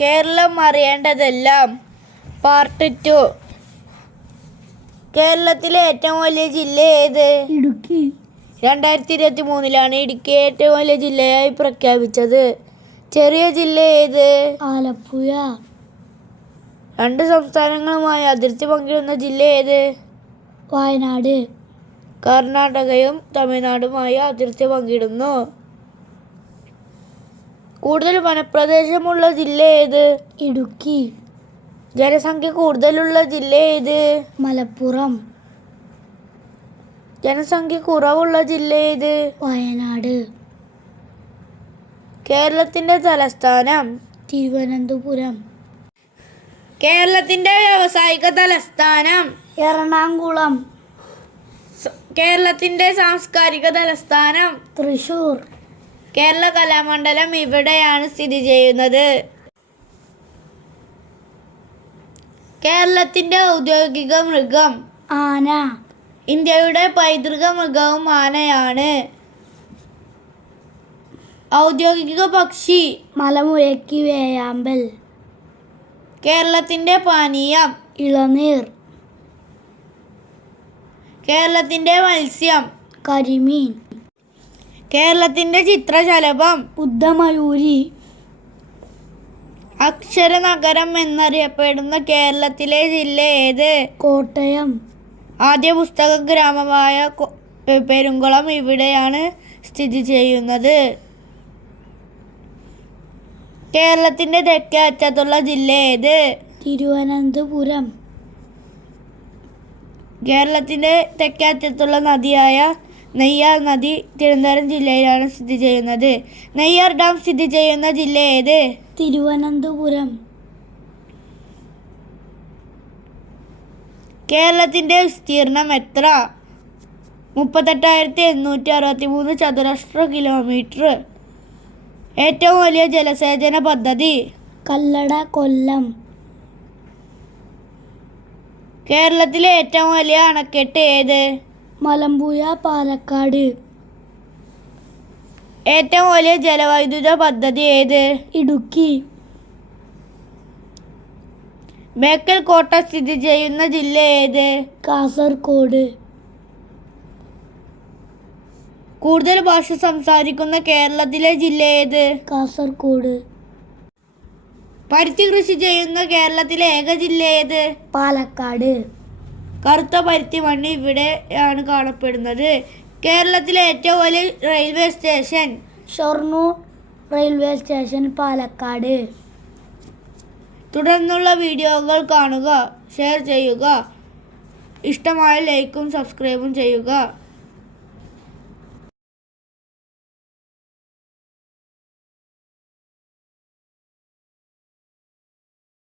Keralam അറിയേണ്ടതെല്ലാം part two കേരളത്തിലെ ഏറ്റവും വലിയ ജില്ല ഏത്? ഇടുക്കി. രണ്ടായിരത്തി ഇരുപത്തി മൂന്നിലാണ് ഇടുക്കി ഏറ്റവും വലിയ ജില്ലയായി പ്രഖ്യാപിച്ചത്. ചെറിയ ജില്ല ഏത്? ആലപ്പുഴ. രണ്ട് സംസ്ഥാനങ്ങളുമായി അതിർത്തി പങ്കിടുന്ന ജില്ല ഏത്? വയനാട്. കർണാടകയും തമിഴ്നാടുമായി അതിർത്തി പങ്കിടുന്നു. കൂടുതൽ വനപ്രദേശമുള്ള ജില്ല ഏത്? ഇടുക്കി. ജനസംഖ്യ കൂടുതലുള്ള ജില്ല ഏത്? മലപ്പുറം. ജനസംഖ്യ കുറവുള്ള ജില്ല ഏത്? വയനാട്. കേരളത്തിന്റെ തലസ്ഥാനം? തിരുവനന്തപുരം. കേരളത്തിന്റെ വ്യാവസായിക തലസ്ഥാനം? എറണാകുളം. കേരളത്തിന്റെ കേരളത്തിന്റെ സാംസ്കാരിക തലസ്ഥാനം? തൃശൂർ. കേരള കലാമണ്ഡലം ഇവിടെയാണ് സ്ഥിതി ചെയ്യുന്നത്. കേരളത്തിന്റെ ഔദ്യോഗിക മൃഗം ആന. ഇന്ത്യയുടെ പൈതൃക മൃഗവും ആനയാണ്. ഔദ്യോഗിക പക്ഷി മലമുഴക്കി വേയാമ്പൽ. കേരളത്തിന്റെ പാനീയം ഇളനീർ. കേരളത്തിന്റെ മത്സ്യം കരിമീൻ. കേരളത്തിന്റെ ചിത്രശലഭം. ബുദ്ധമയൂരി. അക്ഷരനഗരം എന്നറിയപ്പെടുന്ന കേരളത്തിലെ ജില്ല ഏത്? കോട്ടയം. ആദ്യ പുസ്തക ഗ്രാമമായ പെരുങ്കുളം ഇവിടെയാണ് സ്ഥിതി ചെയ്യുന്നത്. കേരളത്തിന്റെ തെക്കേ അറ്റത്തുള്ള ജില്ല ഏത്? തിരുവനന്തപുരം. കേരളത്തിന്റെ തെക്കേ അറ്റത്തുള്ള നദിയായ നെയ്യാർ നദി തിരുവനന്തപുരം ജില്ലയിലാണ് സ്ഥിതി ചെയ്യുന്നത്. നെയ്യാർ ഡാം സ്ഥിതി ചെയ്യുന്ന ജില്ല ഏത്? തിരുവനന്തപുരം. കേരളത്തിന്റെ വിസ്തീർണം എത്ര? മുപ്പത്തെട്ടായിരത്തി എണ്ണൂറ്റി അറുപത്തി മൂന്ന് ചതുരശ്ര കിലോമീറ്റർ ഏറ്റവും വലിയ ജലസേചന പദ്ധതി? കല്ലട കൊല്ലം. കേരളത്തിലെ ഏറ്റവും വലിയ അണക്കെട്ട് ഏത്? മലമ്പുഴ പാലക്കാട്. ഏറ്റവും വലിയ ജലവൈദ്യുത പദ്ധതി ഏത്? ഇടുക്കി. ബേക്കൽ കോട്ട സ്ഥിതി ചെയ്യുന്ന ജില്ല ഏത്? കാസർഗോഡ്. കൂടുതൽ ഭാഷ സംസാരിക്കുന്ന കേരളത്തിലെ ജില്ല ഏത്? കാസർഗോഡ്. പരുത്തി കൃഷി ചെയ്യുന്ന കേരളത്തിലെ ഏക ജില്ല ഏത്? പാലക്കാട്. കറുത്ത പരുത്തി മണ്ണ് ഇവിടെയാണ് കാണപ്പെടുന്നത്. കേരളത്തിലെ ഏറ്റവും വലിയ railway station Shoranur railway station Palakkad. തുടർന്നുള്ള വീഡിയോകൾ കാണുക ഷെയർ ചെയ്യുക. ഇഷ്ടമായ ലൈക്കും സബ്സ്ക്രൈബും ചെയ്യുക.